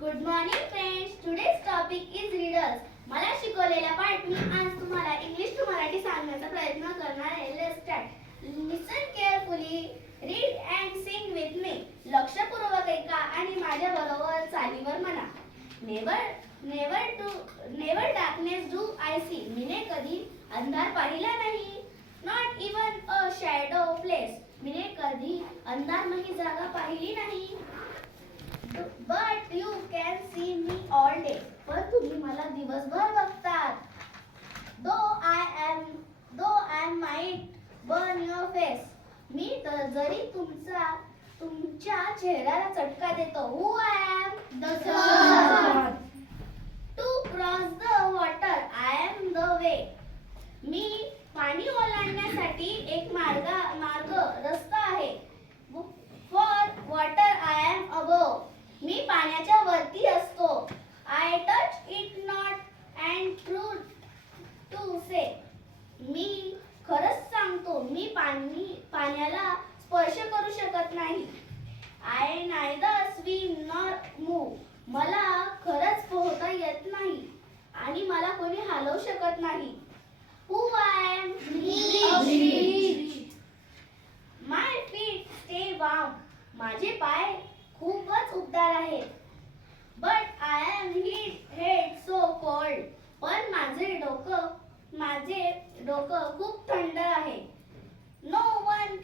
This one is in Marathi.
Good morning friends. Today's topic is riddles. मला शिकवलेला पाठ मी आज तुम्हाला इंग्लिश टू मराठी सांगण्याचा प्रयत्न करणार आहे. Let's start. Listen carefully, read and sing with me. लक्षपूर्वक ऐका आणि माझ्या बरोबर चालीवर म्हणा. Never darkness do I see. मीने कधी अंधार पाहिला नाही. Not even a shadow place. मीने कधी अंधारमही जागा पाहिली नाही. But you can see me all day. पण तुम्ही मला दिवसभर बघतात. Though I might burn your face. मी तर जरी तुमच्या चेहऱ्याला चटका देतो. Who I am? The sun. To cross the water, I am the way. मी पाणी ओलांडण्यासाठी एक मार्ग रस्ता आहे. For water, I am above. मी पाण्याच्या वरती असतो. I touch it not and true to say. मी खरंच सांगतो, मी पाण्याला स्पर्श करू शकत नाही. I neither swim nor move. मला खरंच पोहता येत नाही आणि मला कोणी हलवू शकत नाही. Who I am? Me. My feet stay warm. माझे पाय खूपच उबदार आहेत. But I am head so cold. पण माझे डोकं खूप थंड आहे. No one